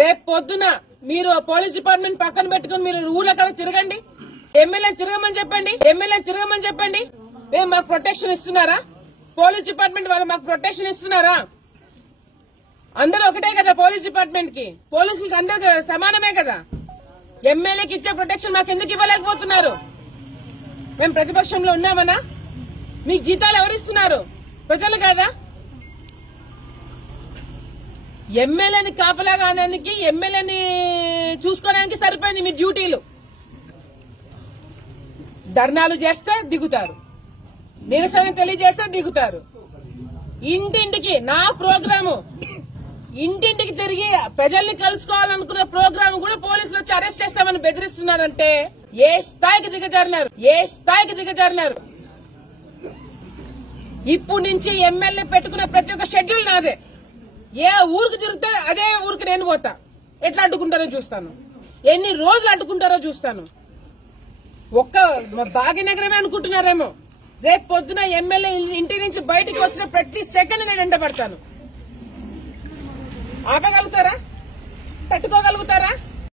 రేపు పొద్దున మీరు పోలీస్ డిపార్ట్మెంట్ పక్కన పెట్టుకుని మీరు ఊళ్ళో అక్కడ తిరగండి, ఎమ్మెల్యేని తిరగమని చెప్పండి. మేము మాకు ప్రొటెక్షన్ ఇస్తున్నారా? పోలీస్ డిపార్ట్మెంట్ వాళ్ళు మాకు ప్రొటెక్షన్ ఇస్తున్నారా? అందరూ ఒకటే కదా పోలీస్ డిపార్ట్మెంట్ కి, పోలీసులకి అందరికి సమానమే కదా. ఎమ్మెల్యేకి ఇచ్చే ప్రొటెక్షన్ మాకు ఎందుకు ఇవ్వలేకపోతున్నారు? మేము ప్రతిపక్షంలో ఉన్నామన్నా? మీకు జీతాలు ఎవరిస్తున్నారు? ప్రజలు కదా. ఎమ్మెల్యేని కాపలాగానికి, ఎమ్మెల్యేని చూసుకోవడానికి సరిపోయింది మీ డ్యూటీలు. ధర్నాలు చేస్తే దిగుతారు, నిరసన తెలియజేస్తే దిగుతారు. ఇంటింటికి నా ప్రోగ్రాము, ఇంటింటికి తిరిగి ప్రజల్ని కలుసుకోవాలనుకున్న ప్రోగ్రామ్ కూడా పోలీసులు వచ్చి అరెస్ట్ చేస్తామని బెదిరిస్తున్నారంటే ఏ స్థాయికి దిగజారినారు. ఇప్పుడు నుంచి ఎమ్మెల్యే పెట్టుకున్న ప్రతి ఒక్క షెడ్యూల్ నాదే. ఏ ఊరికి తిరిగితే అదే ఊరికి నేను పోతా. ఎట్లా అడ్డుకుంటారో చూస్తాను, ఎన్ని రోజులు అడ్డుకుంటారో చూస్తాను. ఒక్క భాగ్యనగరమే అనుకుంటున్నారేమో. రేపు పొద్దున ఎమ్మెల్యే ఇంటి నుంచి బయటికి వచ్చిన ప్రతి సెకండ్ నేను ఎండబడతాను. ఆపగలుగుతారా? తట్టుకోగలుగుతారా?